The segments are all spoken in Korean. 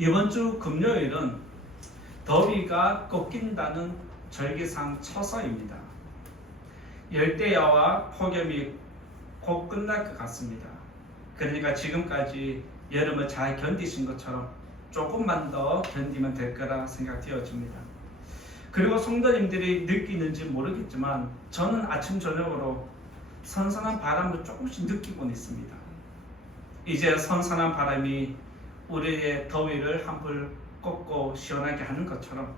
이번 주 금요일은 더위가 꺾인다는 절기상 처서입니다. 열대야와 폭염이 곧 끝날 것 같습니다. 그러니까 지금까지 여름을 잘 견디신 것처럼 조금만 더 견디면 될 거라 생각되어집니다. 그리고 성도님들이 느끼는지 모르겠지만 저는 아침 저녁으로 선선한 바람을 조금씩 느끼곤 있습니다. 이제 선선한 바람이 우리의 더위를 한풀 꺾고 시원하게 하는 것처럼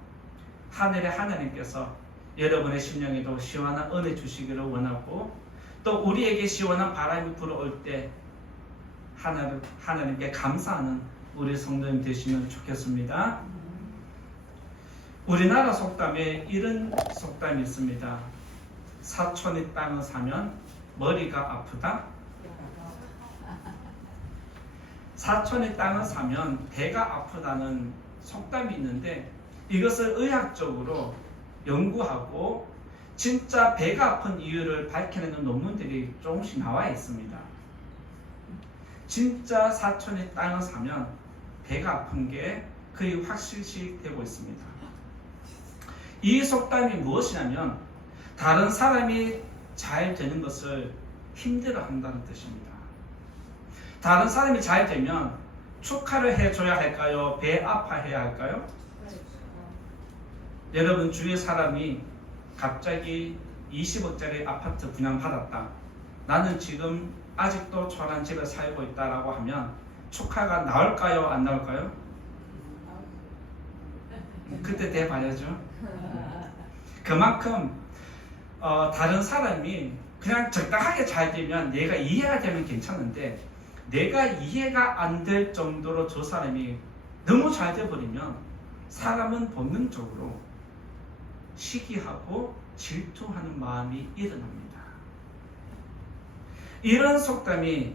하늘의 하나님께서 여러분의 심령에도 시원한 은혜 주시기를 원하고, 또 우리에게 시원한 바람이 불어올 때 하나님께 감사하는 우리 성도님 되시면 좋겠습니다. 우리나라 속담에 이런 속담이 있습니다. 사촌이 땅을 사면 머리가 아프다. 사촌이 땅을 사면 배가 아프다는 속담이 있는데, 이것을 의학적으로 연구하고 진짜 배가 아픈 이유를 밝혀내는 논문들이 조금씩 나와 있습니다. 진짜 사촌이 땅을 사면 배가 아픈 게 거의 확실시 되고 있습니다. 이 속담이 무엇이냐면 다른 사람이 잘 되는 것을 힘들어 한다는 뜻입니다. 다른 사람이 잘 되면 축하를 해줘야 할까요? 배 아파해야 할까요? 여러분 주위의 사람이 갑자기 20억짜리 아파트 분양받았다, 나는 지금 아직도 초라한 집에 살고 있다라고 하면 축하가 나올까요? 안 나올까요? 그때 대봐야죠. 그만큼 다른 사람이 그냥 적당하게 잘 되면 내가 이해가 되면 괜찮은데, 내가 이해가 안 될 정도로 저 사람이 너무 잘 돼버리면 사람은 본능적으로 시기하고 질투하는 마음이 일어납니다. 이런 속담이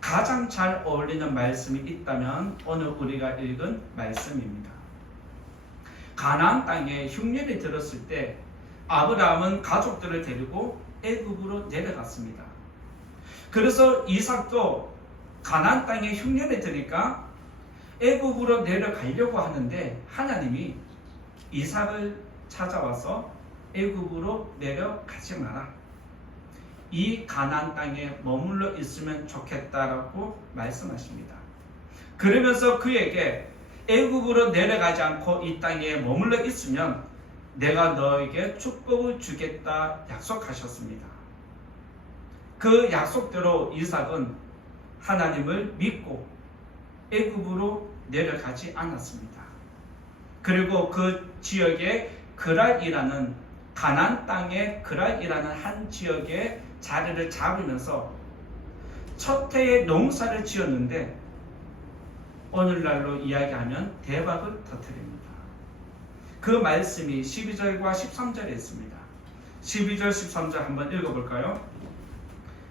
가장 잘 어울리는 말씀이 있다면 오늘 우리가 읽은 말씀입니다. 가나안 땅에 흉년이 들었을 때 아브라함은 가족들을 데리고 애굽으로 내려갔습니다. 그래서 이삭도 가나안 땅에 흉년이 들으니까 애굽으로 내려가려고 하는데 하나님이 이삭을 찾아와서 애굽으로 내려가지 마라, 이 가나안 땅에 머물러 있으면 좋겠다라고 말씀하십니다. 그러면서 그에게 애굽으로 내려가지 않고 이 땅에 머물러 있으면 내가 너에게 축복을 주겠다 약속하셨습니다. 그 약속대로 이삭은 하나님을 믿고 애굽으로 내려가지 않았습니다. 그리고 그 지역에 그랄이라는, 가나안 땅의 그랄이라는 한 지역에 자리를 잡으면서 첫 해에 농사를 지었는데 오늘날로 이야기하면 대박을 터뜨립니다. 그 말씀이 12절과 13절에 있습니다. 12절 13절 한번 읽어볼까요?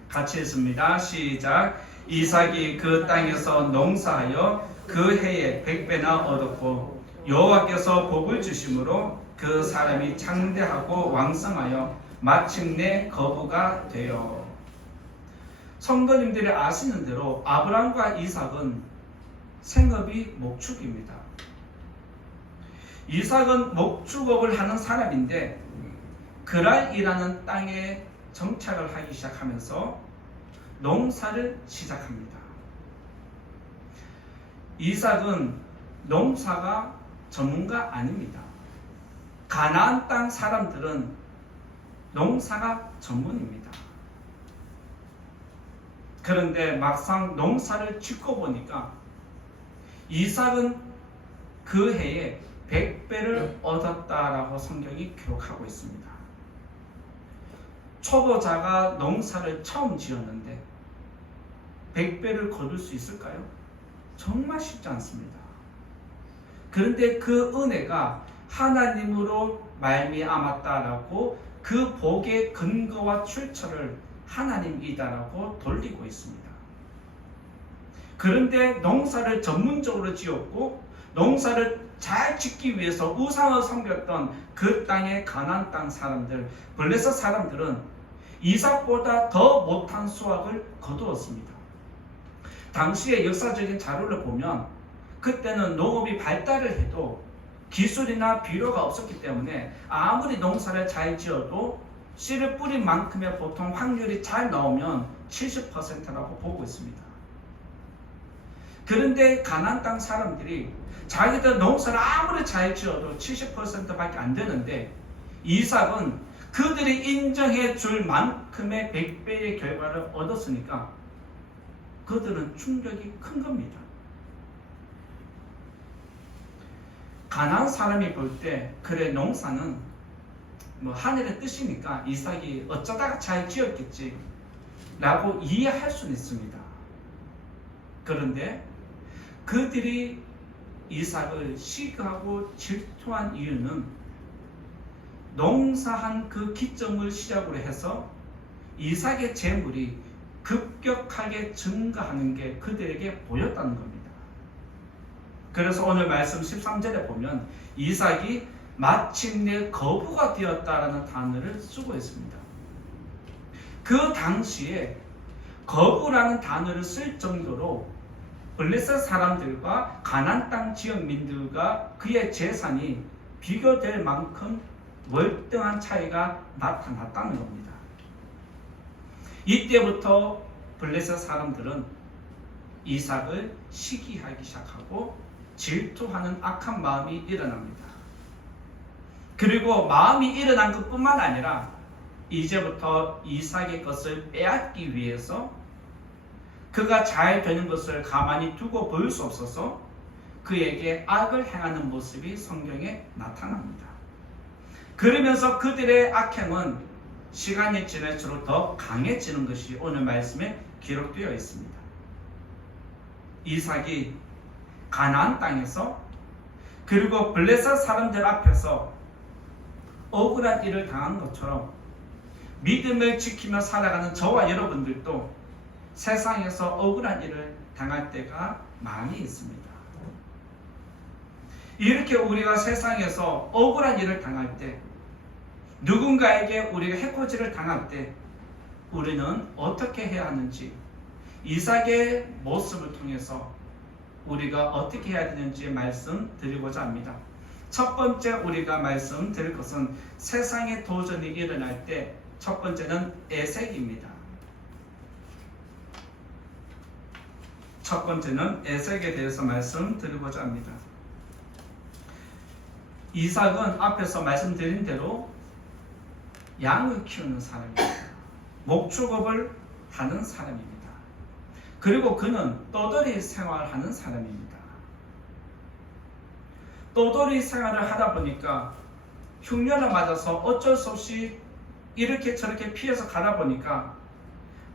같이 읽습니다. 시작. 이삭이 그 땅에서 농사하여 그 해에 100배나 얻었고 여호와께서 복을 주심으로 그 사람이 창대하고 왕성하여 마침내 거부가 되어. 성도님들이 아시는 대로 아브라함과 이삭은 생업이 목축입니다. 이삭은 목축업을 하는 사람인데 그랄이라는 땅에 정착을 하기 시작하면서 농사를 시작합니다. 이삭은 농사가 전문가 아닙니다. 가나안 땅 사람들은 농사가 전문입니다. 그런데 막상 농사를 짓고 보니까 이삭은 그 해에 100배를 얻었다라고 성경이 기록하고 있습니다. 초보자가 농사를 처음 지었는데 100배를 거둘 수 있을까요? 정말 쉽지 않습니다. 그런데 그 은혜가 하나님으로 말미암았다라고 그 복의 근거와 출처를 하나님이다라고 돌리고 있습니다. 그런데 농사를 전문적으로 지었고 농사를 잘 짓기 위해서 우상을 섬겼던 그 땅의 가나안 땅 사람들, 블레셋 사람들은 이삭보다 더 못한 수확을 거두었습니다. 당시의 역사적인 자료를 보면 그때는 농업이 발달을 해도 기술이나 비료가 없었기 때문에 아무리 농사를 잘 지어도 씨를 뿌린 만큼의 보통 확률이 잘 나오면 70%라고 보고 있습니다. 그런데 가나안 땅 사람들이 자기들 농사를 아무리 잘 지어도 70%밖에 안 되는데 이삭은 그들이 인정해 줄 만큼의 100배의 결과를 얻었으니까 그들은 충격이 큰 겁니다. 가나안 사람이 볼 때 그래 농사는 뭐 하늘의 뜻이니까 이삭이 어쩌다가 잘 지었겠지 라고 이해할 수는 있습니다. 그런데 그들이 이삭을 시기하고 질투한 이유는 농사한 그 기점을 시작으로 해서 이삭의 재물이 급격하게 증가하는 게 그들에게 보였다는 겁니다. 그래서 오늘 말씀 13절에 보면 이삭이 마침내 거부가 되었다라는 단어를 쓰고 있습니다. 그 당시에 거부라는 단어를 쓸 정도로 블레셋 사람들과 가나안 땅 지역민들과 그의 재산이 비교될 만큼 월등한 차이가 나타났다는 겁니다. 이때부터 블레셋 사람들은 이삭을 시기하기 시작하고 질투하는 악한 마음이 일어납니다. 그리고 마음이 일어난 것뿐만 아니라 이제부터 이삭의 것을 빼앗기 위해서 그가 잘 되는 것을 가만히 두고 볼 수 없어서 그에게 악을 행하는 모습이 성경에 나타납니다. 그러면서 그들의 악행은 시간이 지날수록 더 강해지는 것이 오늘 말씀에 기록되어 있습니다. 이삭이 가나안 땅에서 그리고 블레셋 사람들 앞에서 억울한 일을 당한 것처럼 믿음을 지키며 살아가는 저와 여러분들도 세상에서 억울한 일을 당할 때가 많이 있습니다. 이렇게 우리가 세상에서 억울한 일을 당할 때, 누군가에게 우리가 해코지를 당할 때 우리는 어떻게 해야 하는지, 이삭의 모습을 통해서 우리가 어떻게 해야 되는지 말씀드리고자 합니다. 첫 번째 우리가 말씀드릴 것은 세상에 도전이 일어날 때 첫 번째는 에색입니다. 첫 번째는 에색에 대해서 말씀드리고자 합니다. 이삭은 앞에서 말씀드린 대로 양을 키우는 사람입니다. 목축업을 하는 사람입니다. 그리고 그는 떠돌이 생활하는 사람입니다. 떠돌이 생활을 하다 보니까 흉년을 맞아서 어쩔 수 없이 이렇게 저렇게 피해서 가다 보니까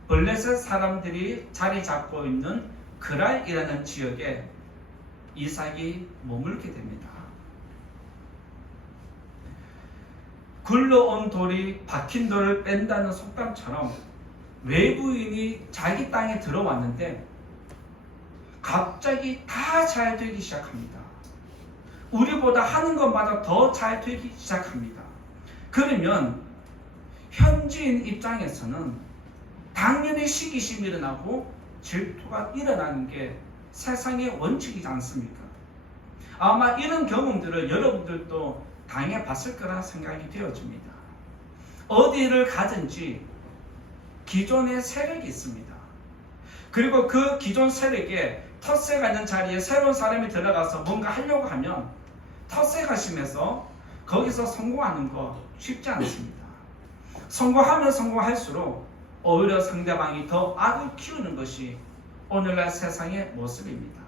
블레셋 사람들이 자리 잡고 있는 그랄이라는 지역에 이삭이 머물게 됩니다. 굴러온 돌이 박힌 돌을 뺀다는 속담처럼 외부인이 자기 땅에 들어왔는데 갑자기 다 잘 되기 시작합니다. 우리보다 하는 것마다 더 잘 되기 시작합니다. 그러면 현지인 입장에서는 당연히 시기심이 일어나고 질투가 일어나는 게 세상의 원칙이지 않습니까? 아마 이런 경험들을 여러분들도 당해봤을 거라 생각이 되어집니다. 어디를 가든지 기존의 세력이 있습니다. 그리고 그 기존 세력에 텃세가 있는 자리에 새로운 사람이 들어가서 뭔가 하려고 하면 텃세가 심해서 거기서 성공하는 거 쉽지 않습니다. 성공하면 성공할수록 오히려 상대방이 더 악을 키우는 것이 오늘날 세상의 모습입니다.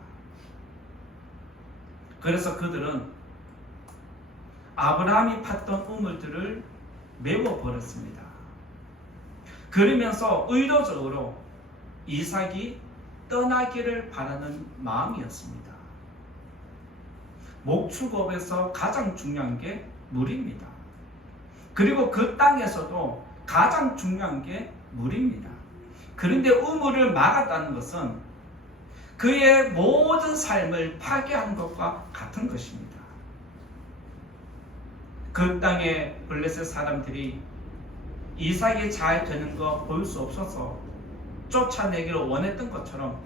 그래서 그들은 아브라함이 팠던 우물들을 메워버렸습니다. 그러면서 의도적으로 이삭이 떠나기를 바라는 마음이었습니다. 목축업에서 가장 중요한 게 물입니다. 그리고 그 땅에서도 가장 중요한 게 물입니다. 그런데 우물을 막았다는 것은 그의 모든 삶을 파괴한 것과 같은 것입니다. 그 땅의 블레셋 사람들이 이삭이 잘 되는 거 볼 수 없어서 쫓아내기를 원했던 것처럼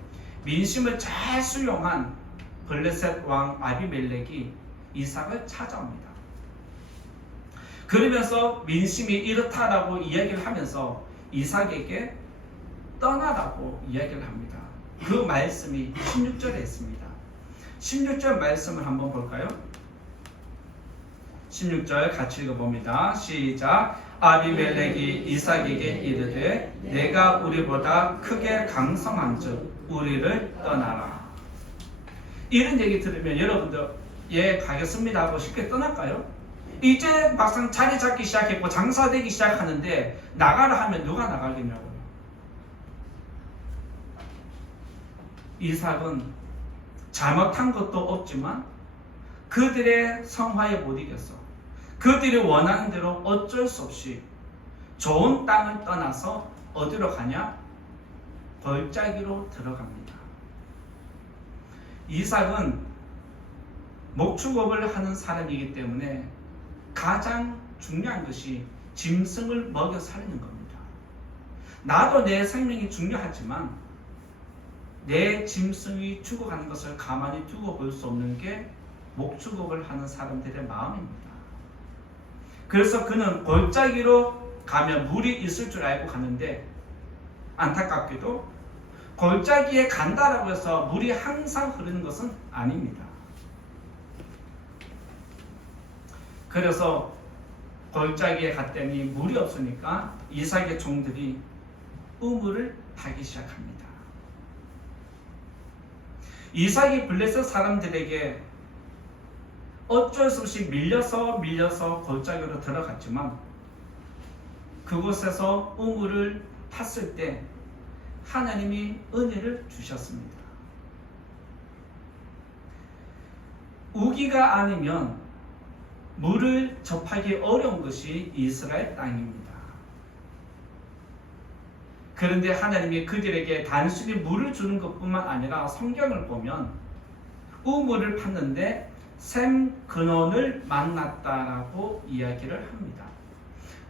민심을 잘 수용한 블레셋 왕 아비멜렉이 이삭을 찾아옵니다. 그러면서 민심이 이렇다라고 이야기를 하면서 이삭에게 떠나라고 이야기를 합니다. 그 말씀이 16절에 있습니다. 16절 말씀을 한번 볼까요? 16절 같이 읽어봅니다. 시작. 아비멜렉이 이삭에게 이르되 내가 우리보다 크게 강성한즉 우리를 떠나라. 이런 얘기 들으면 여러분들 예 가겠습니다 하고 쉽게 떠날까요? 이제 막상 자리 잡기 시작했고 장사되기 시작하는데 나가라 하면 누가 나가겠냐고요. 이삭은 잘못한 것도 없지만 그들의 성화에 못 이겼어. 그들이 원하는 대로 어쩔 수 없이 좋은 땅을 떠나서 어디로 가냐? 골짜기로 들어갑니다. 이삭은 목축업을 하는 사람이기 때문에 가장 중요한 것이 짐승을 먹여 살리는 겁니다. 나도 내 생명이 중요하지만 내 짐승이 죽어가는 것을 가만히 두고 볼 수 없는 게 목축업을 하는 사람들의 마음입니다. 그래서 그는 골짜기로 가면 물이 있을 줄 알고 가는데 안타깝게도 골짜기에 간다라고 해서 물이 항상 흐르는 것은 아닙니다. 그래서 골짜기에 갔더니 물이 없으니까 이삭의 종들이 우물을 파기 시작합니다. 이삭이 블레셋 사람들에게 어쩔 수 없이 밀려서 골짜기로 들어갔지만 그곳에서 우물을 팠을 때 하나님이 은혜를 주셨습니다. 우기가 아니면 물을 접하기 어려운 것이 이스라엘 땅입니다. 그런데 하나님이 그들에게 단순히 물을 주는 것뿐만 아니라 성경을 보면 우물을 팠는데 샘 근원을 만났다라고 이야기를 합니다.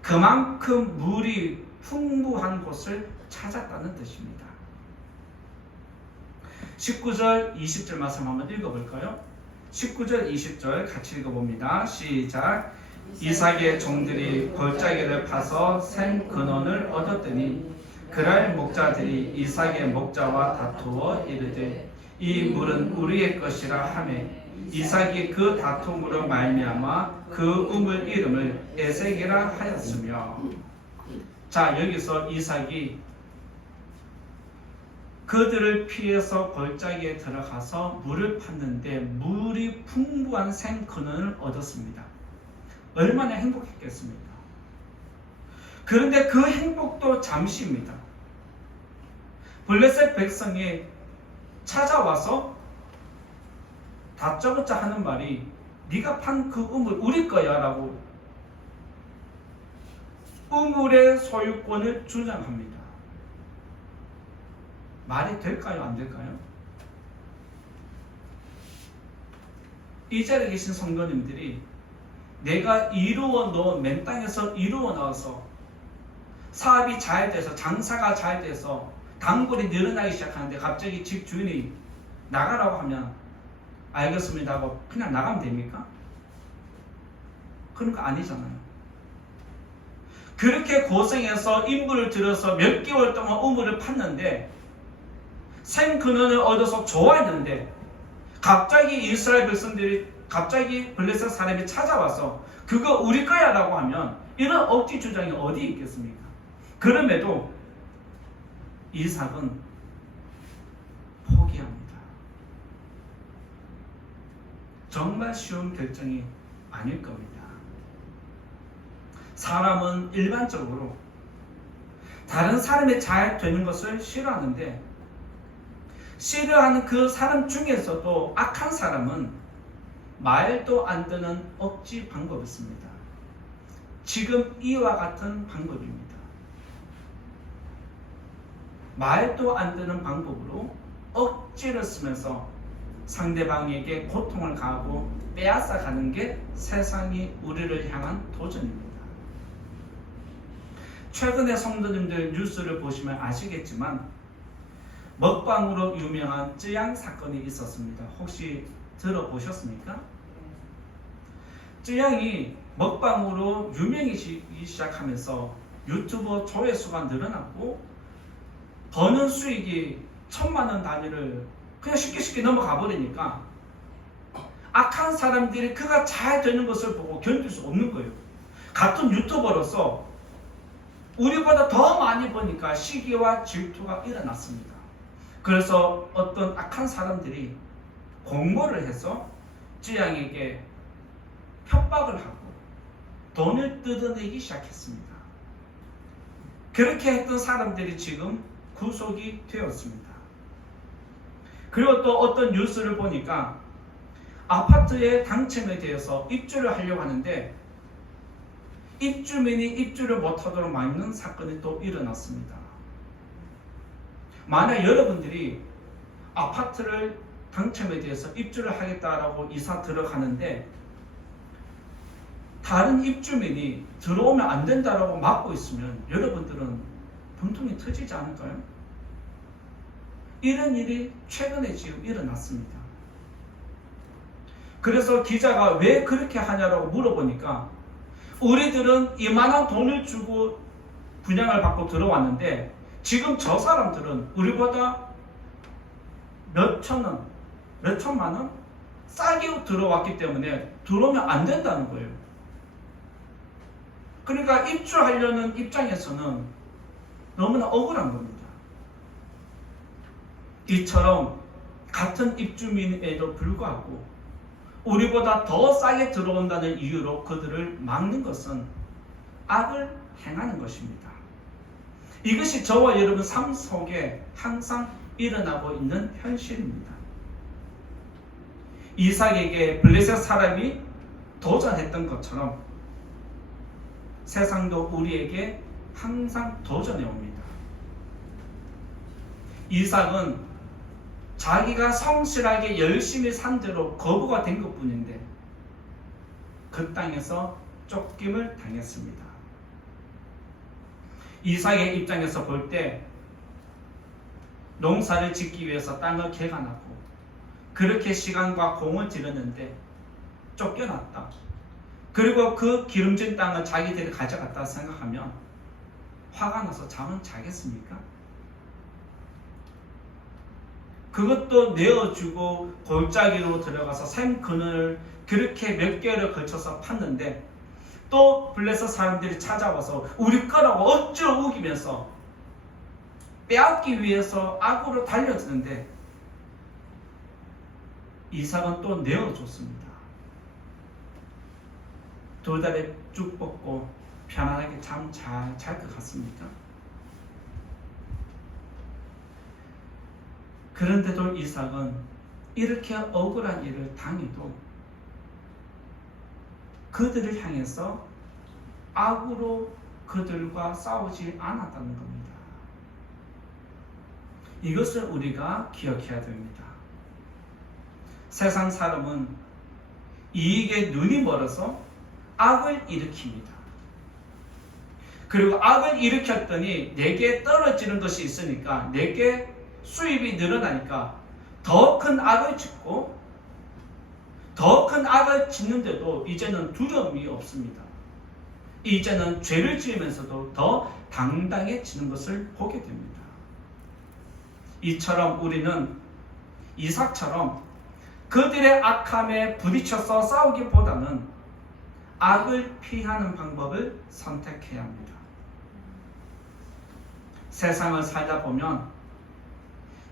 그만큼 물이 풍부한 곳을 찾았다는 뜻입니다. 19절 20절 말씀 한번 읽어볼까요? 19절 20절 같이 읽어봅니다. 시작. 이삭의 종들이 골짜기를 파서 샘 근원을 얻었더니 그랄 목자들이 이삭의 목자와 다투어 이르되 이 물은 우리의 것이라 하매 이삭이 그 다툼으로 말미암아 그 우물 이름을 에색이라 하였으며. 자, 여기서 이삭이 그들을 피해서 골짜기에 들어가서 물을 팠는데 물이 풍부한 샘 근원을 얻었습니다. 얼마나 행복했겠습니까? 그런데 그 행복도 잠시입니다. 블레셋 백성이 찾아와서 다짜고짜 하는 말이 네가 판 그 우물 우리 거야 라고 우물의 소유권을 주장합니다. 말이 될까요? 안 될까요? 이 자리에 계신 성도님들이 내가 이루어 놓은 맨 땅에서 이루어 나와서 사업이 잘 돼서 장사가 잘 돼서 단골이 늘어나기 시작하는데 갑자기 집 주인이 나가라고 하면 알겠습니다 하고 그냥 나가면 됩니까? 그런 거 아니잖아요. 그렇게 고생해서 인부를 들여서 몇 개월 동안 우물을 팠는데 샘 근원을 얻어서 좋아했는데 갑자기 이스라엘 백성들이 갑자기 블레셋 사람이 찾아와서 그거 우리 거야 라고 하면 이런 억지 주장이 어디 있겠습니까? 그럼에도 이삭은 포기합니다. 정말 쉬운 결정이 아닐 겁니다. 사람은 일반적으로 다른 사람이 잘 되는 것을 싫어하는데 싫어하는 그 사람 중에서도 악한 사람은 말도 안 되는 억지 방법이 있습니다. 지금 이와 같은 방법입니다. 말도 안 되는 방법으로 억지를 쓰면서 상대방에게 고통을 가하고 빼앗아 가는 게 세상이 우리를 향한 도전입니다. 최근에 성도님들 뉴스를 보시면 아시겠지만 먹방으로 유명한 쯔양 사건이 있었습니다. 혹시 들어보셨습니까? 쯔양이 먹방으로 유명해지기 시작하면서 유튜버 조회수가 늘어났고 버는 수익이 1,000만 원 단위를 그냥 쉽게 넘어가 버리니까 악한 사람들이 그가 잘 되는 것을 보고 견딜 수 없는 거예요. 같은 유튜버로서 우리보다 더 많이 버니까 시기와 질투가 일어났습니다. 그래서 어떤 악한 사람들이 공모를 해서 쯔양에게 협박을 하고 돈을 뜯어내기 시작했습니다. 그렇게 했던 사람들이 지금 구속이 되었습니다. 그리고 또 어떤 뉴스를 보니까 아파트의 당첨에 대해서 입주를 하려고 하는데 입주민이 입주를 못하도록 막는 사건이 또 일어났습니다. 만약 여러분들이 아파트를 당첨에 대해서 입주를 하겠다라고 이사 들어가는데 다른 입주민이 들어오면 안 된다라고 막고 있으면 여러분들은 분통이 터지지 않을까요? 이런 일이 최근에 지금 일어났습니다. 그래서 기자가 왜 그렇게 하냐라고 물어보니까 우리들은 이만한 돈을 주고 분양을 받고 들어왔는데 지금 저 사람들은 우리보다 몇천만 원 싸게 들어왔기 때문에 들어오면 안 된다는 거예요. 그러니까 입주하려는 입장에서는 너무나 억울한 겁니다. 이처럼 같은 입주민에도 불구하고 우리보다 더 싸게 들어온다는 이유로 그들을 막는 것은 악을 행하는 것입니다. 이것이 저와 여러분 삶 속에 항상 일어나고 있는 현실입니다. 이삭에게 블레셋 사람이 도전했던 것처럼 세상도 우리에게 항상 도전해 옵니다. 이삭은 자기가 성실하게 열심히 산 대로 거부가 된 것뿐인데 그 땅에서 쫓김을 당했습니다. 이삭의 입장에서 볼 때 농사를 짓기 위해서 땅을 개간하고 그렇게 시간과 공을 들였는데 쫓겨났다. 그리고 그 기름진 땅을 자기들이 가져갔다 생각하면 화가 나서 잠은 자겠습니까? 그것도 내어주고 골짜기로 들어가서 샘 그늘을 그렇게 몇 개월을 걸쳐서 팠는데 또 블레셋 사람들이 찾아와서 우리 거라고 억지로 우기면서 빼앗기 위해서 악으로 달려드는데 이삭은 또 내어줬습니다. 돌다리 쭉 뻗고 편안하게 잠 잘 잘 것 같습니까? 그런데도 이삭은 이렇게 억울한 일을 당해도 그들을 향해서 악으로 그들과 싸우지 않았다는 겁니다. 이것을 우리가 기억해야 됩니다. 세상 사람은 이익에 눈이 멀어서 악을 일으킵니다. 그리고 악을 일으켰더니 내게 떨어지는 것이 있으니까 내게 수입이 늘어나니까 더 큰 악을 짓고 더 큰 악을 짓는데도 이제는 두려움이 없습니다. 이제는 죄를 지으면서도 더 당당해지는 것을 보게 됩니다. 이처럼 우리는 이삭처럼 그들의 악함에 부딪혀서 싸우기보다는 악을 피하는 방법을 선택해야 합니다. 세상을 살다 보면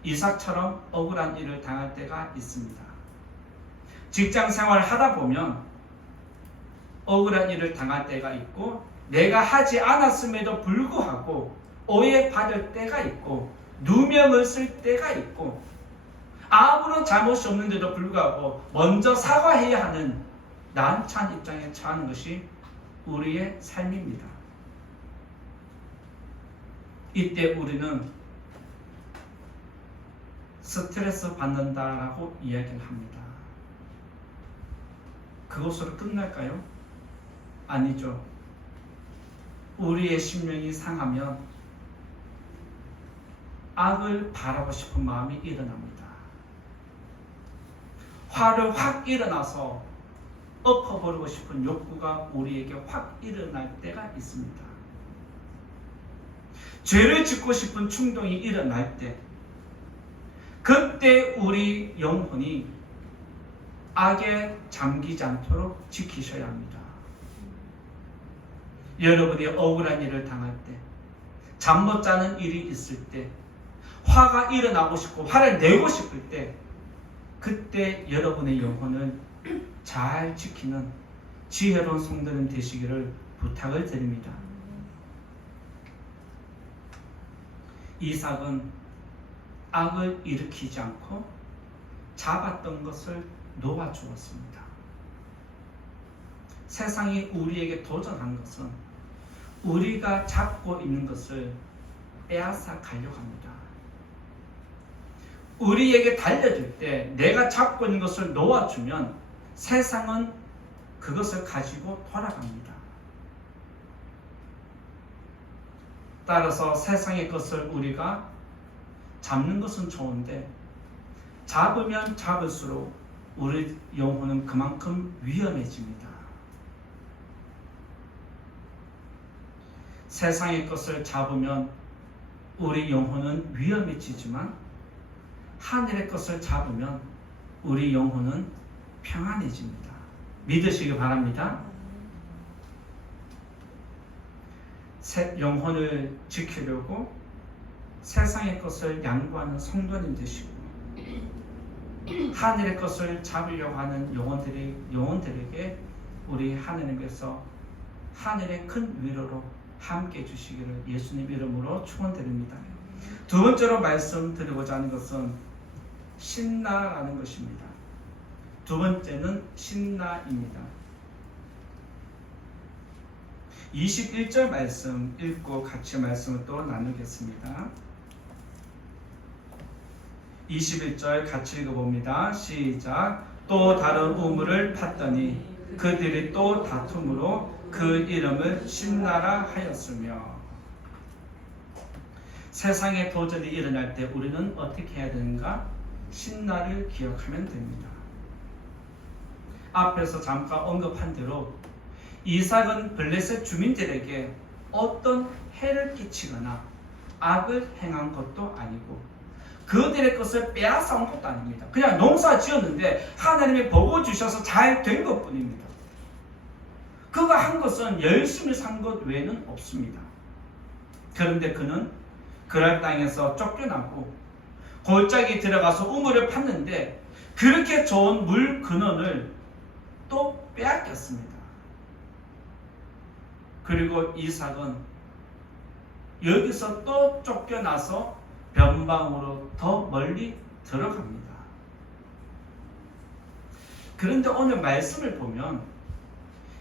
이삭처럼 억울한 일을 당할 때가 있습니다. 직장 생활을 하다 보면 억울한 일을 당할 때가 있고 내가 하지 않았음에도 불구하고 오해받을 때가 있고 누명을 쓸 때가 있고 아무런 잘못이 없는데도 불구하고 먼저 사과해야 하는 난처한 입장에 처하는 것이 우리의 삶입니다. 이때 우리는 스트레스 받는다라고 이야기를 합니다. 그것으로 끝날까요? 아니죠. 우리의 심령이 상하면 악을 바라고 싶은 마음이 일어납니다. 화를 확 일어나서 엎어버리고 싶은 욕구가 우리에게 확 일어날 때가 있습니다. 죄를 짓고 싶은 충동이 일어날 때, 그때 우리 영혼이 악에 잠기지 않도록 지키셔야 합니다. 여러분이 억울한 일을 당할 때, 잠 못 자는 일이 있을 때, 화가 일어나고 싶고 화를 내고 싶을 때, 그때 여러분의 영혼을 잘 지키는 지혜로운 성도님 되시기를 부탁을 드립니다. 이삭은 악을 일으키지 않고 잡았던 것을 놓아주었습니다. 세상이 우리에게 도전한 것은 우리가 잡고 있는 것을 빼앗아 가려고 합니다. 우리에게 달려들 때 내가 잡고 있는 것을 놓아주면 세상은 그것을 가지고 돌아갑니다. 따라서 세상의 것을 우리가 잡는 것은 좋은데 잡으면 잡을수록 우리 영혼은 그만큼 위험해집니다. 세상의 것을 잡으면 우리 영혼은 위험해지지만 하늘의 것을 잡으면 우리 영혼은 평안해집니다. 믿으시기 바랍니다. 영혼을 지키려고 세상의 것을 양보하는 성도님 되시고 하늘의 것을 잡으려고 하는 영혼들에게 우리 하느님께서 하늘의 큰 위로로 함께 해주시기를 예수님 이름으로 축원드립니다. 두 번째로 말씀드리고자 하는 것은 신나라는 것입니다. 두 번째는 신나입니다. 21절 말씀 읽고 같이 말씀을 또 나누겠습니다. 21절 같이 읽어봅니다. 시작. 또 다른 우물을 팠더니 그들이 또 다툼으로 그 이름을 신나라 하였으며. 세상에 도전이 일어날 때 우리는 어떻게 해야 되는가? 신나를 기억하면 됩니다. 앞에서 잠깐 언급한 대로 이삭은 블레셋 주민들에게 어떤 해를 끼치거나 악을 행한 것도 아니고 그들의 것을 빼앗아 온 것도 아닙니다. 그냥 농사 지었는데 하나님이 보고 주셔서 잘 된 것뿐입니다. 그가 한 것은 열심히 산 것 외에는 없습니다. 그런데 그는 그랄 땅에서 쫓겨나고 골짜기 들어가서 우물을 팠는데 그렇게 좋은 물 근원을 또 빼앗겼습니다. 그리고 이삭은 여기서 또 쫓겨나서 변방으로 더 멀리 들어갑니다. 그런데 오늘 말씀을 보면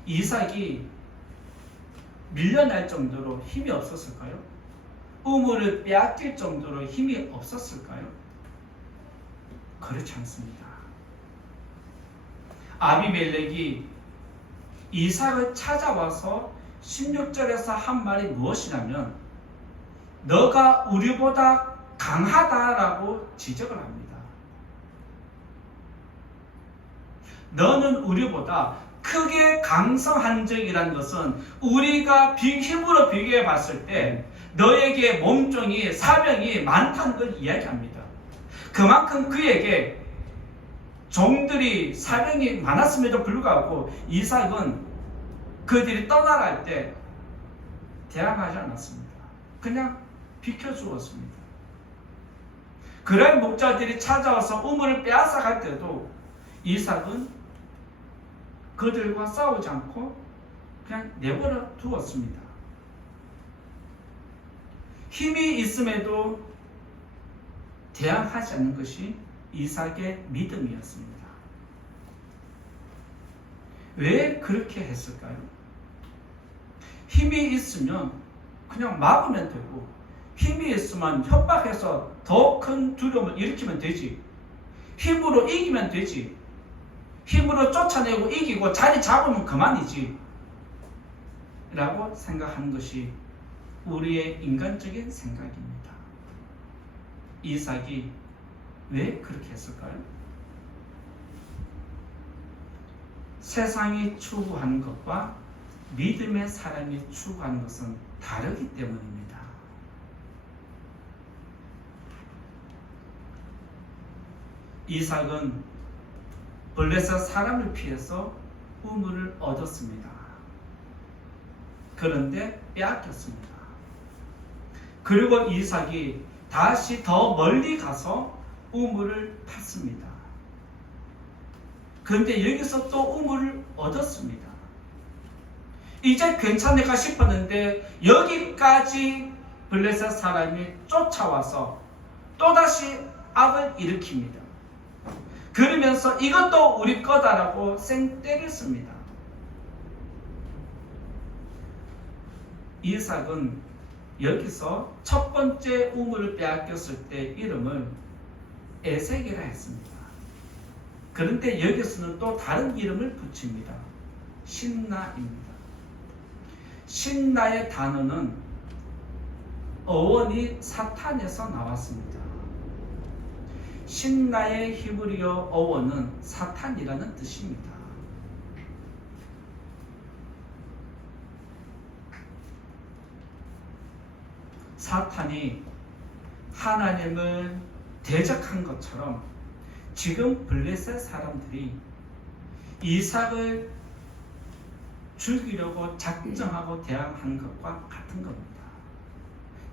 이삭이 밀려날 정도로 힘이 없었을까요? 우물을 빼앗길 정도로 힘이 없었을까요? 그렇지 않습니다. 아비멜렉이 이삭을 찾아와서 16절에서 한 말이 무엇이냐면 너가 우리보다 강하다라고 지적을 합니다. 너는 우리보다 크게 강성한 적이라는 것은 우리가 힘으로 비교해 봤을 때 너에게 몸종이 사병이 많다는 걸 이야기합니다. 그만큼 그에게 종들이 사병이 많았음에도 불구하고 이삭은 그들이 떠나갈 때 대항하지 않았습니다. 그냥 비켜주었습니다. 그런 목자들이 찾아와서 우물을 빼앗아 갈 때도 이삭은 그들과 싸우지 않고 그냥 내버려 두었습니다. 힘이 있음에도 대항하지 않는 것이 이삭의 믿음이었습니다. 왜 그렇게 했을까요? 힘이 있으면 그냥 막으면 되고 힘이 있으면 협박해서 더 큰 두려움을 일으키면 되지. 힘으로 이기면 되지. 힘으로 쫓아내고 이기고 자리 잡으면 그만이지 라고 생각하는 것이 우리의 인간적인 생각입니다. 이삭이 왜 그렇게 했을까요? 세상이 추구하는 것과 믿음의 사람이 추구하는 것은 다르기 때문입니다. 이삭은 블레셋 사람을 피해서 우물을 얻었습니다. 그런데 빼앗겼습니다. 그리고 이삭이 다시 더 멀리 가서 우물을 팠습니다. 그런데 여기서 또 우물을 얻었습니다. 이제 괜찮을까 싶었는데 여기까지 블레셋 사람이 쫓아와서 또다시 악을 일으킵니다. 그러면서 이것도 우리 거다라고 쌩떼를 씁니다. 이삭은 여기서 첫 번째 우물을 빼앗겼을 때 이름을 에색이라 했습니다. 그런데 여기서는 또 다른 이름을 붙입니다. 신나입니다. 신나의 단어는 어원이 사탄에서 나왔습니다. 신나의 히브리어 어원은 사탄이라는 뜻입니다. 사탄이 하나님을 대적한 것처럼 지금 블레셋 사람들이 이삭을 죽이려고 작정하고 대항한 것과 같은 겁니다.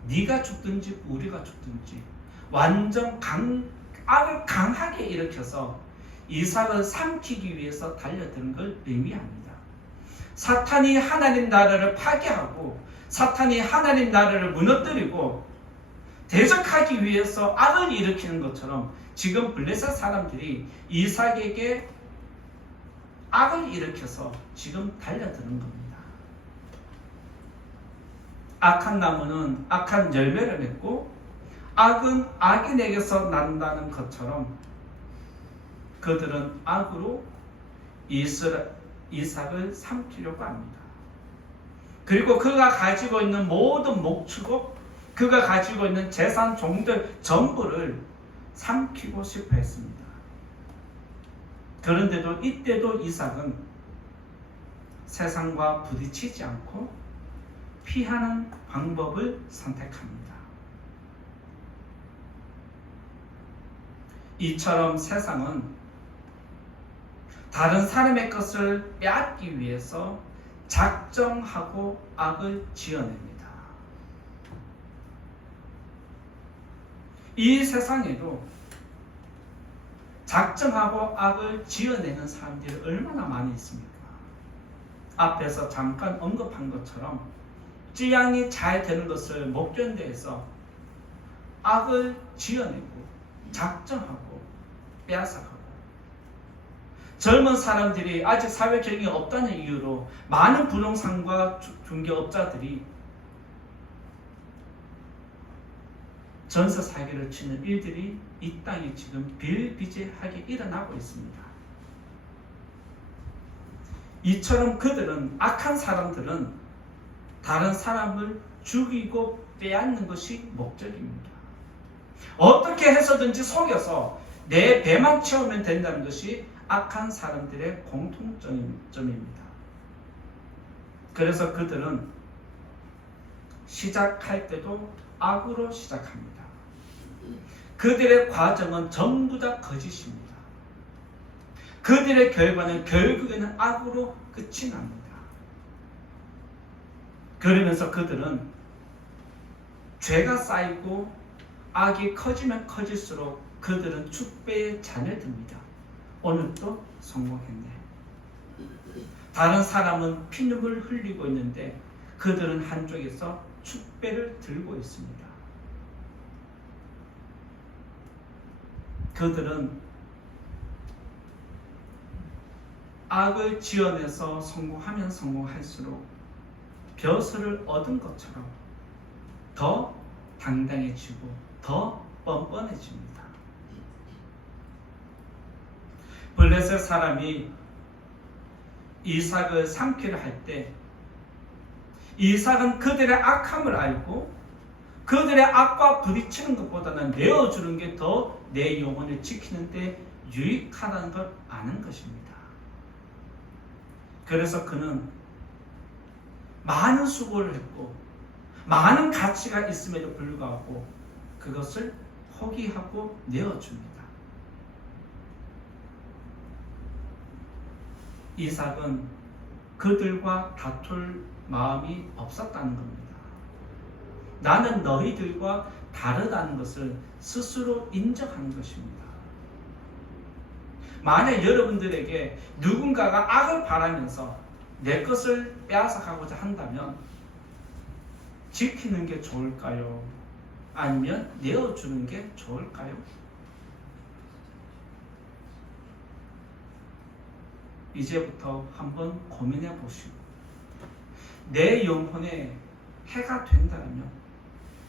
네가 죽든지 우리가 죽든지 완전 악을 강하게 일으켜서 이삭을 삼키기 위해서 달려드는 걸 의미합니다. 사탄이 하나님 나라를 파괴하고 사탄이 하나님 나라를 무너뜨리고 대적하기 위해서 악을 일으키는 것처럼 지금 블레셋 사람들이 이삭에게 악을 일으켜서 지금 달려드는 겁니다. 악한 나무는 악한 열매를 맺고 악은 악인에게서 난다는 것처럼 그들은 악으로 이삭을 삼키려고 합니다. 그리고 그가 가지고 있는 모든 목축업, 그가 가지고 있는 재산 종들 전부를 삼키고 싶어 했습니다. 그런데도 이때도 이삭은 세상과 부딪히지 않고 피하는 방법을 선택합니다. 이처럼 세상은 다른 사람의 것을 빼앗기 위해서 작정하고 악을 지어냅니다. 이 세상에도 작정하고 악을 지어내는 사람들이 얼마나 많이 있습니까? 앞에서 잠깐 언급한 것처럼 찌양이 잘 되는 것을 못 견뎌서 악을 지어내고 작정하고 빼앗아가고, 젊은 사람들이 아직 사회 적응이 없다는 이유로 많은 부동산과 중개업자들이 전세 사기를 치는 일들이 이 땅에 지금 비일비재하게 일어나고 있습니다. 이처럼 그들은, 악한 사람들은 다른 사람을 죽이고 빼앗는 것이 목적입니다. 어떻게 해서든지 속여서 내 배만 채우면 된다는 것이 악한 사람들의 공통점입니다. 그래서 그들은 시작할 때도 악으로 시작합니다. 그들의 과정은 전부 다 거짓입니다. 그들의 결과는 결국에는 악으로 끝이 납니다. 그러면서 그들은 죄가 쌓이고 악이 커지면 커질수록 그들은 축배에 잔을 듭니다. 오늘도 성공했네. 다른 사람은 피눈물 흘리고 있는데 그들은 한쪽에서 축배를 들고 있습니다. 그들은 악을 지어내서 성공하면 성공할수록 벼슬을 얻은 것처럼 더 당당해지고 더 뻔뻔해집니다. 블레셋 사람이 이삭을 삼키려 할 때 이삭은 그들의 악함을 알고 그들의 악과 부딪히는 것보다는 내어주는 게 더 내 영혼을 지키는데 유익하다는 걸 아는 것입니다. 그래서 그는 많은 수고를 했고 많은 가치가 있음에도 불구하고 그것을 포기하고 내어줍니다. 이삭은 그들과 다툴 마음이 없었다는 겁니다. 나는 너희들과 다르다는 것을 스스로 인정하는 것입니다. 만약 여러분들에게 누군가가 악을 바라면서 내 것을 빼앗아가고자 한다면 지키는 게 좋을까요? 아니면 내어주는 게 좋을까요? 이제부터 한번 고민해 보시고 내 영혼에 해가 된다면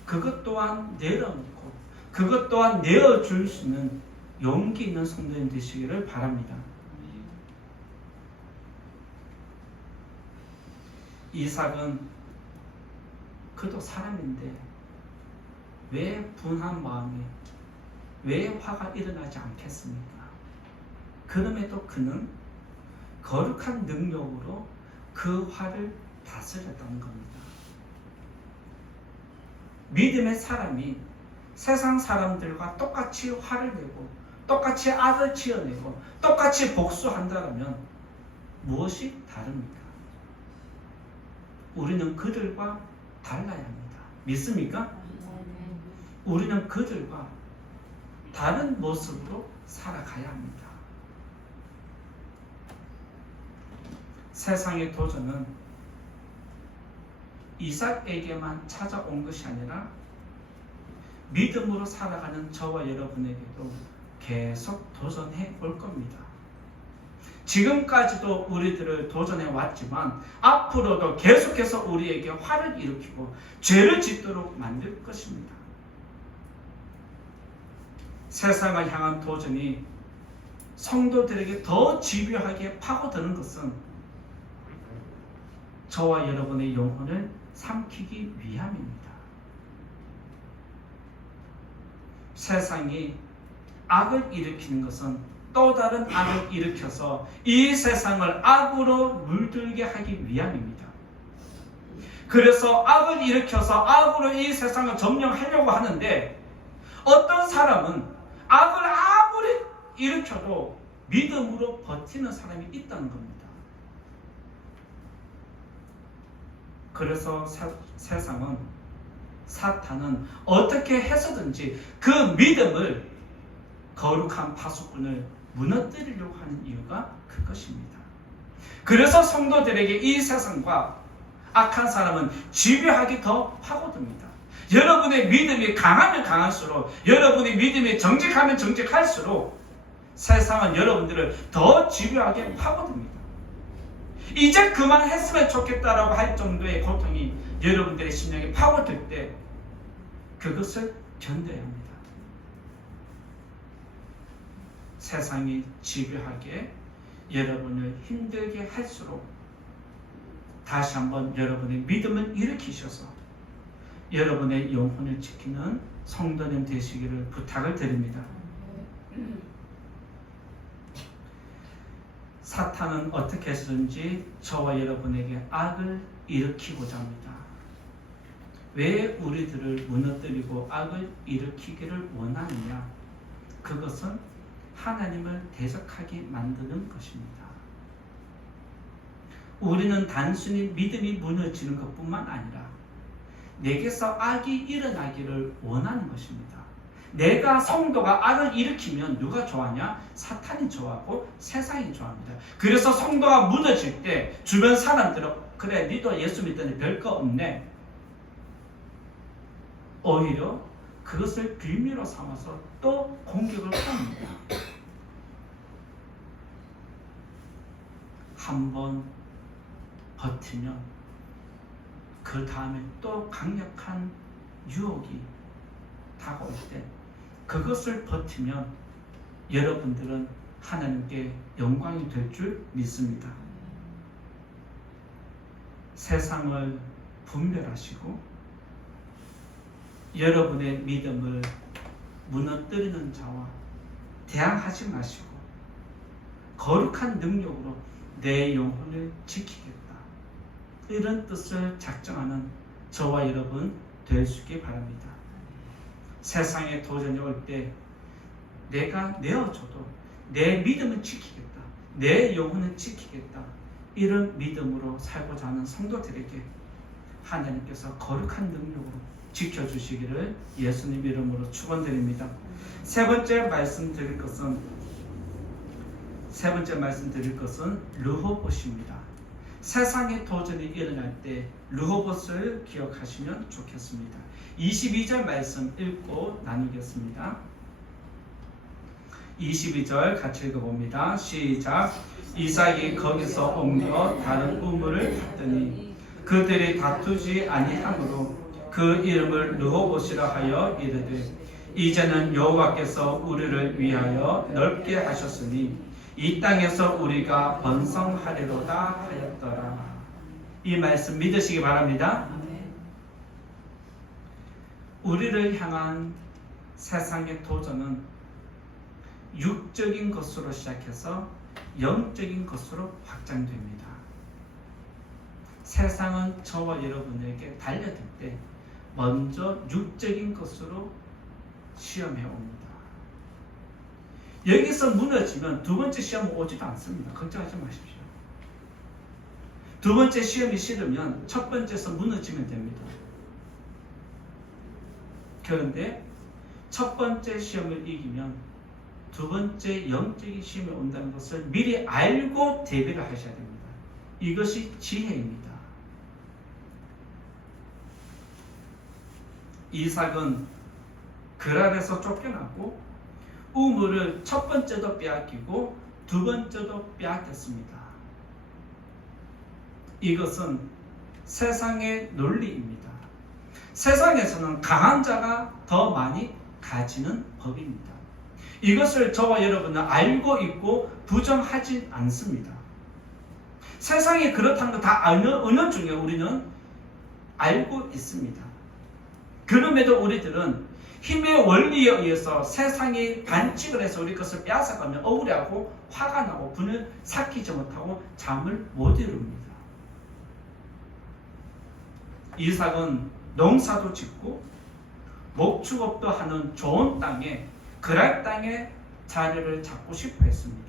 그것 또한 내려놓고 그것 또한 내어줄 수 있는 용기 있는 성도님 되시기를 바랍니다. 이삭은 그도 사람인데 왜 분한 마음에 왜 화가 일어나지 않겠습니까? 그럼에도 그는 거룩한 능력으로 그 화를 다스렸다는 겁니다. 믿음의 사람이 세상 사람들과 똑같이 화를 내고 똑같이 악을 지어내고 똑같이 복수한다면 무엇이 다릅니까? 우리는 그들과 달라야 합니다. 믿습니까? 우리는 그들과 다른 모습으로 살아가야 합니다. 세상의 도전은 이삭에게만 찾아온 것이 아니라 믿음으로 살아가는 저와 여러분에게도 계속 도전해 올 겁니다. 지금까지도 우리들을 도전해 왔지만 앞으로도 계속해서 우리에게 화를 일으키고 죄를 짓도록 만들 것입니다. 세상을 향한 도전이 성도들에게 더 집요하게 파고드는 것은 저와 여러분의 영혼을 삼키기 위함입니다. 세상이 악을 일으키는 것은 또 다른 악을 일으켜서 이 세상을 악으로 물들게 하기 위함입니다. 그래서 악을 일으켜서 악으로 이 세상을 점령하려고 하는데 어떤 사람은 악을 아무리 일으켜도 믿음으로 버티는 사람이 있다는 겁니다. 그래서 세상은 사탄은 어떻게 해서든지 그 믿음을 거룩한 파수꾼을 무너뜨리려고 하는 이유가 그것입니다. 그래서 성도들에게 이 세상과 악한 사람은 집요하게 더 파고듭니다. 여러분의 믿음이 강하면 강할수록 여러분의 믿음이 정직하면 정직할수록 세상은 여러분들을 더 집요하게 파고듭니다. 이제 그만했으면 좋겠다라고 할 정도의 고통이 여러분들의 심령에 파고들 때 그것을 견뎌야 합니다. 세상이 집요하게 여러분을 힘들게 할수록 다시 한번 여러분의 믿음을 일으키셔서 여러분의 영혼을 지키는 성도님 되시기를 부탁을 드립니다. 사탄은 어떻게 해서든지 저와 여러분에게 악을 일으키고자 합니다. 왜 우리들을 무너뜨리고 악을 일으키기를 원하느냐? 그것은 하나님을 대적하게 만드는 것입니다. 우리는 단순히 믿음이 무너지는 것뿐만 아니라 내게서 악이 일어나기를 원하는 것입니다. 내가 성도가 악을 일으키면 누가 좋아하냐? 사탄이 좋아하고 세상이 좋아합니다. 그래서 성도가 무너질 때 주변 사람들은 그래 니도 예수 믿더니 별거 없네. 오히려 그것을 빌미로 삼아서 또 공격을 합니다. 한번 버티면 그 다음에 또 강력한 유혹이 다가올 때 그것을 버티면 여러분들은 하나님께 영광이 될 줄 믿습니다. 세상을 분별하시고 여러분의 믿음을 무너뜨리는 자와 대항하지 마시고 거룩한 능력으로 내 영혼을 지키겠다. 이런 뜻을 작정하는 저와 여러분 될 수 있기 바랍니다. 세상에 도전이 올 때 내가 내어줘도 내 믿음은 지키겠다. 내 영혼은 지키겠다. 이런 믿음으로 살고자 하는 성도들에게 하나님께서 거룩한 능력으로 지켜주시기를 예수님 이름으로 축원드립니다. 세 번째 말씀드릴 것은 르호봇입니다. 세상의 도전이 일어날 때 르호봇을 기억하시면 좋겠습니다. 22절 말씀 읽고 나누겠습니다. 22절 같이 읽어봅니다. 시작. 이삭이 거기서 옮겨 다른 우물을 팠더니 그들이 다투지 아니하므로 그 이름을 르호봇이라 하여 이르되 이제는 여호와께서 우리를 위하여 넓게 하셨으니 이 땅에서 우리가 번성하리로다 하였더라. 이 말씀 믿으시기 바랍니다. 우리를 향한 세상의 도전은 육적인 것으로 시작해서 영적인 것으로 확장됩니다. 세상은 저와 여러분에게 달려들 때 먼저 육적인 것으로 시험해 옵니다. 여기서 무너지면 두 번째 시험은 오지도 않습니다. 걱정하지 마십시오. 두 번째 시험이 싫으면 첫 번째에서 무너지면 됩니다. 그런데 첫 번째 시험을 이기면 두 번째 영적인 시험이 온다는 것을 미리 알고 대비를 하셔야 됩니다. 이것이 지혜입니다. 이삭은 그랄에서 쫓겨나고 우물을 첫 번째도 빼앗기고 두 번째도 빼앗겼습니다. 이것은 세상의 논리입니다. 세상에서는 강한 자가 더 많이 가지는 법입니다. 이것을 저와 여러분은 알고 있고 부정하지 않습니다. 세상이 그렇다는 거 다 어느 중에 우리는 알고 있습니다. 그럼에도 우리들은 힘의 원리에 의해서 세상이 반칙을 해서 우리 것을 빼앗아가면 억울해하고 화가 나고 분을 삭히지 못하고 잠을 못 이룹니다. 이삭은 농사도 짓고 목축업도 하는 좋은 땅에 그랄 땅에 자리를 잡고 싶어 했습니다.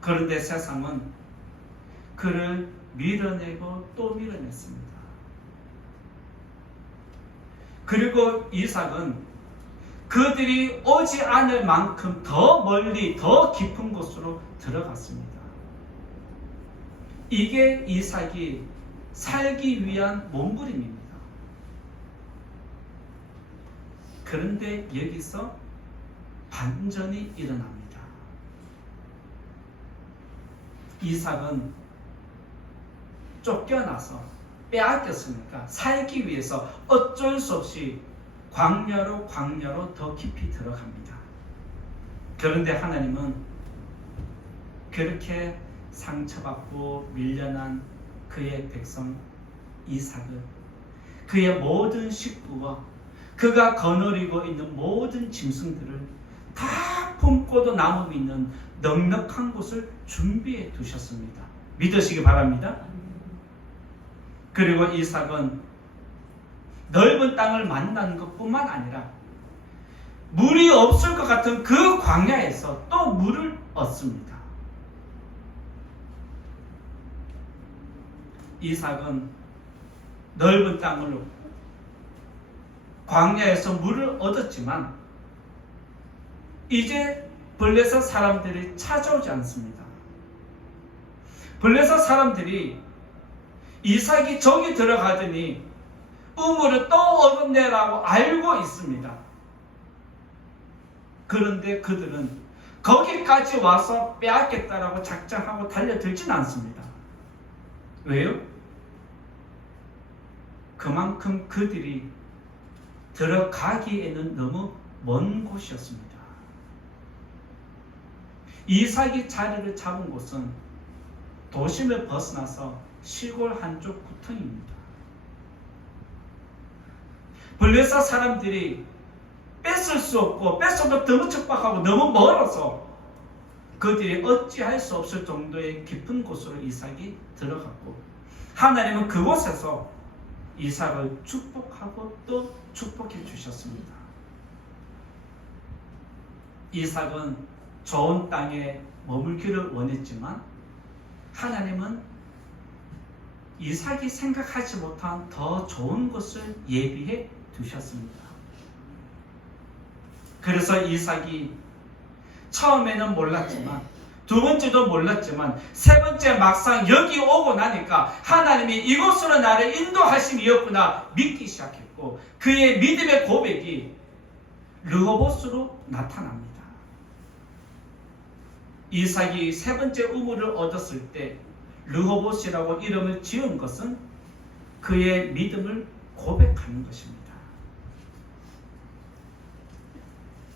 그런데 세상은 그를 밀어내고 또 밀어냈습니다. 그리고 이삭은 그들이 오지 않을 만큼 더 멀리 더 깊은 곳으로 들어갔습니다. 이게 이삭이 살기 위한 몸부림입니다. 그런데 여기서 반전이 일어납니다. 이삭은 쫓겨나서 빼앗겼으니까 살기 위해서 어쩔 수 없이 광야로 더 깊이 들어갑니다. 그런데 하나님은 그렇게 상처받고 밀려난 그의 백성 이삭을 그의 모든 식구와 그가 거느리고 있는 모든 짐승들을 다 품고도 남음 있는 넉넉한 곳을 준비해 두셨습니다. 믿으시기 바랍니다. 그리고 이삭은 넓은 땅을 만나는 것뿐만 아니라 물이 없을 것 같은 그 광야에서 또 물을 얻습니다. 이삭은 넓은 땅으로 광야에서 물을 얻었지만 이제 블레셋 사람들이 찾아오지 않습니다. 블레셋 사람들이 이삭이 저기 들어가더니 우물을 또 얻었네라고 알고 있습니다. 그런데 그들은 거기까지 와서 빼앗겠다라고 작정하고 달려들진 않습니다. 왜요? 그만큼 그들이 들어가기에는 너무 먼 곳이었습니다. 이삭이 자리를 잡은 곳은 도심을 벗어나서 시골 한쪽 구덩이입니다. 블레셋 사람들이 뺏을 수 없고 뺏어도 너무 척박하고 너무 멀어서 그들이 어찌할 수 없을 정도의 깊은 곳으로 이삭이 들어갔고, 하나님은 그곳에서 이삭을 축복하고 또 축복해 주셨습니다. 이삭은 좋은 땅에 머물기를 원했지만 하나님은 이삭이 생각하지 못한 더 좋은 곳을 예비해 두셨습니다. 그래서 이삭이 처음에는 몰랐지만, 두 번째도 몰랐지만, 세 번째 막상 여기 오고 나니까 하나님이 이곳으로 나를 인도하심이었구나 믿기 시작했고, 그의 믿음의 고백이 르호봇으로 나타납니다. 이삭이 세 번째 우물을 얻었을 때 르호봇이라고 이름을 지은 것은 그의 믿음을 고백하는 것입니다.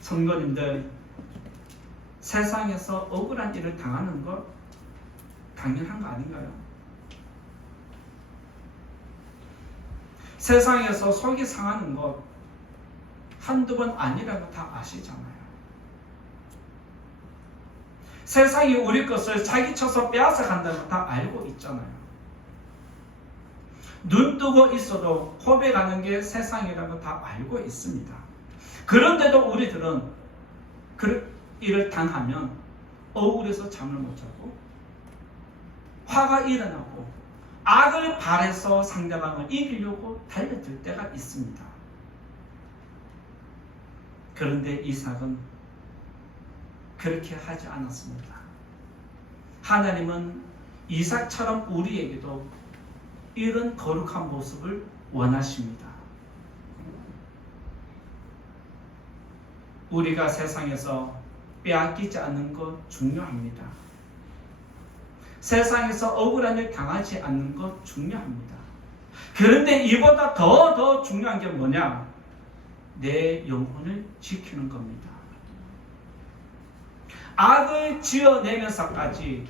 성도님들, 세상에서 억울한 일을 당하는 것 당연한 거 아닌가요? 세상에서 속이 상하는 것 한두 번 아니라고 다 아시잖아요. 세상이 우리 것을 자기 쳐서 빼앗아 간다는 거 다 알고 있잖아요. 눈 뜨고 있어도 고백하는 게 세상이라는 거 다 알고 있습니다. 그런데도 우리들은 그 일을 당하면 억울해서 잠을 못 자고 화가 일어나고 악을 바래서 상대방을 이기려고 달려들 때가 있습니다. 그런데 이삭은 그렇게 하지 않았습니다. 하나님은 이삭처럼 우리에게도 이런 거룩한 모습을 원하십니다. 우리가 세상에서 빼앗기지 않는 것 중요합니다. 세상에서 억울한 일 당하지 않는 것 중요합니다. 그런데 이보다 더 중요한 게 뭐냐? 내 영혼을 지키는 겁니다. 악을 지어내면서까지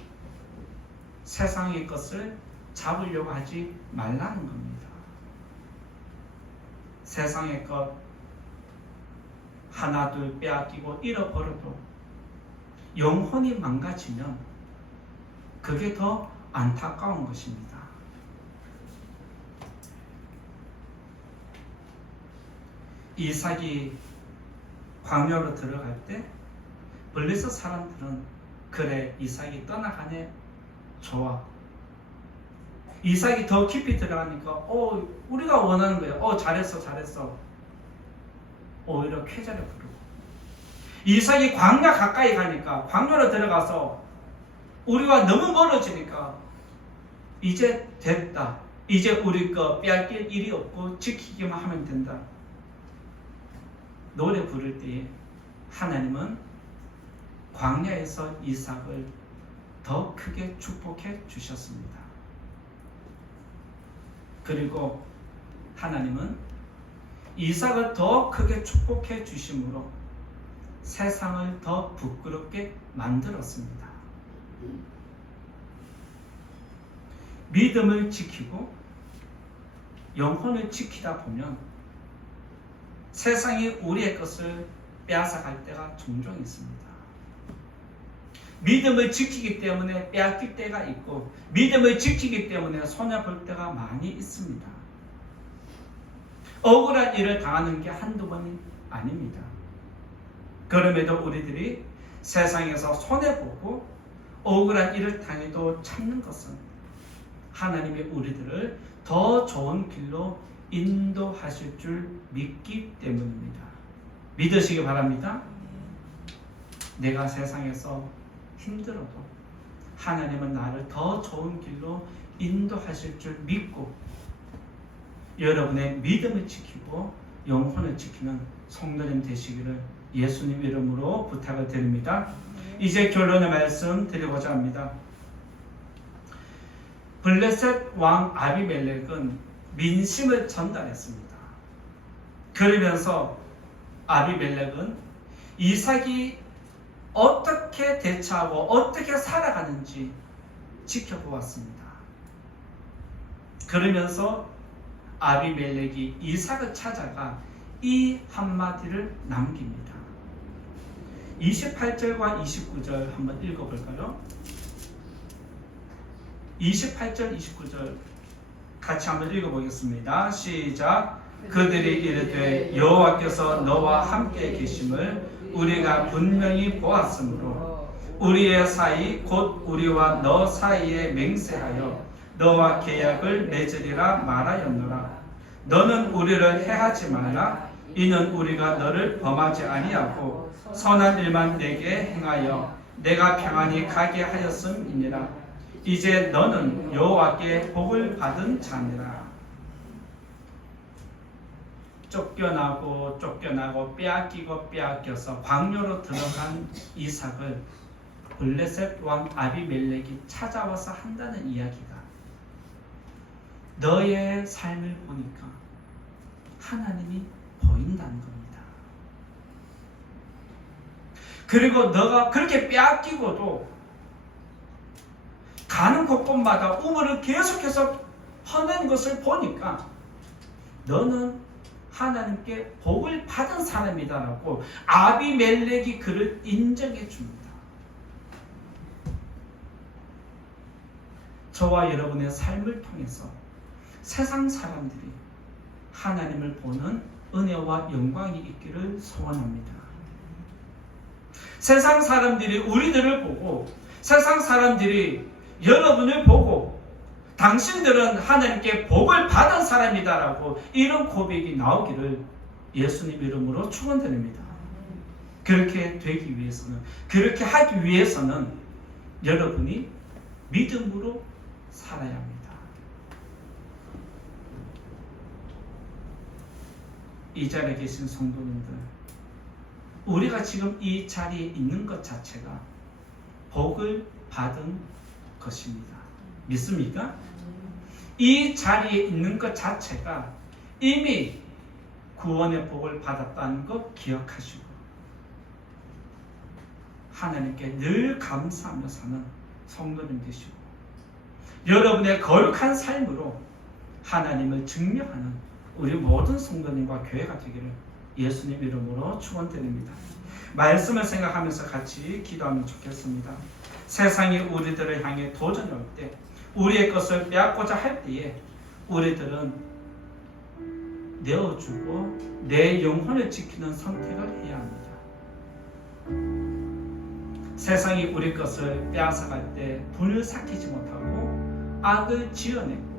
세상의 것을 잡으려고 하지 말라는 겁니다. 세상의 것 하나 둘 빼앗기고 잃어버려도 영혼이 망가지면 그게 더 안타까운 것입니다. 이삭이 광야로 들어갈 때 블레셋 사람들은 그래 이삭이 떠나가네 좋아. 이삭이 더 깊이 들어가니까 우리가 원하는 거야. 잘했어. 오히려 쾌자를 부르고, 이삭이 광야 가까이 가니까 광야로 들어가서 우리가 너무 멀어지니까 이제 됐다. 이제 우리 거 빼앗길 일이 없고 지키기만 하면 된다. 노래 부를 때에 하나님은 광야에서 이삭을 더 크게 축복해 주셨습니다. 그리고 하나님은 이삭을 더 크게 축복해 주심으로 세상을 더 부끄럽게 만들었습니다. 믿음을 지키고 영혼을 지키다 보면 세상이 우리의 것을 빼앗아갈 때가 종종 있습니다. 믿음을 지키기 때문에 빼앗길 때가 있고, 믿음을 지키기 때문에 손해볼 때가 많이 있습니다. 억울한 일을 당하는 게 한두 번이 아닙니다. 그럼에도 우리들이 세상에서 손해보고 억울한 일을 당해도 참는 것은 하나님이 우리들을 더 좋은 길로 인도하실 줄 믿기 때문입니다. 믿으시기 바랍니다. 내가 세상에서 힘들어도 하나님은 나를 더 좋은 길로 인도하실 줄 믿고 여러분의 믿음을 지키고 영혼을 지키는 성도님 되시기를 예수님 이름으로 부탁을 드립니다. 이제 결론의 말씀 드리고자 합니다. 블레셋 왕 아비멜렉은 민심을 전달했습니다. 그러면서 아비멜렉은 이삭이 어떻게 대처하고 어떻게 살아가는지 지켜보았습니다. 그러면서 아비멜렉이 이삭을 찾아가 이 한마디를 남깁니다. 28절과 29절 한번 읽어볼까요? 28절, 29절 같이 한번 읽어보겠습니다. 시작. 그들이 이르되 여호와께서 너와 함께 계심을 우리가 분명히 보았으므로 우리의 사이 곧 우리와 너 사이에 맹세하여 너와 계약을 맺으리라 말하였노라. 너는 우리를 해하지 말라. 이는 우리가 너를 범하지 아니하고 선한 일만 내게 행하여 내가 평안히 가게 하였음이니라. 이제 너는 여호와께 복을 받은 자니라. 쫓겨나고 빼앗겨서 광야로 들어간 이삭을 블레셋 왕 아비멜렉이 찾아와서 한다는 이야기가, 너의 삶을 보니까 하나님이 보인다는 겁니다. 그리고 너가 그렇게 빼앗기고도 가는 곳곳마다 우물을 계속해서 퍼낸 것을 보니까 너는 하나님께 복을 받은 사람이다라고 아비멜렉이 그를 인정해 줍니다. 저와 여러분의 삶을 통해서 세상 사람들이 하나님을 보는 은혜와 영광이 있기를 소원합니다. 세상 사람들이 우리들을 보고, 세상 사람들이 여러분을 보고 당신들은 하나님께 복을 받은 사람이다라고 이런 고백이 나오기를 예수님 이름으로 축원드립니다. 그렇게 되기 위해서는, 그렇게 하기 위해서는 여러분이 믿음으로 살아야 합니다. 이 자리에 계신 성도님들, 우리가 지금 이 자리에 있는 것 자체가 복을 받은 것입니다. 믿습니까? 이 자리에 있는 것 자체가 이미 구원의 복을 받았다는 것 기억하시고 하나님께 늘 감사하며 사는 성도님 되시고 여러분의 거룩한 삶으로 하나님을 증명하는 우리 모든 성도님과 교회가 되기를 예수님 이름으로 축원드립니다. 말씀을 생각하면서 같이 기도하면 좋겠습니다. 세상이 우리들을 향해 도전이 올 때, 우리의 것을 빼앗고자 할 때에 우리들은 내어주고 내 영혼을 지키는 선택을 해야 합니다. 세상이 우리 것을 빼앗아갈 때 분을 삭히지 못하고 악을 지어내고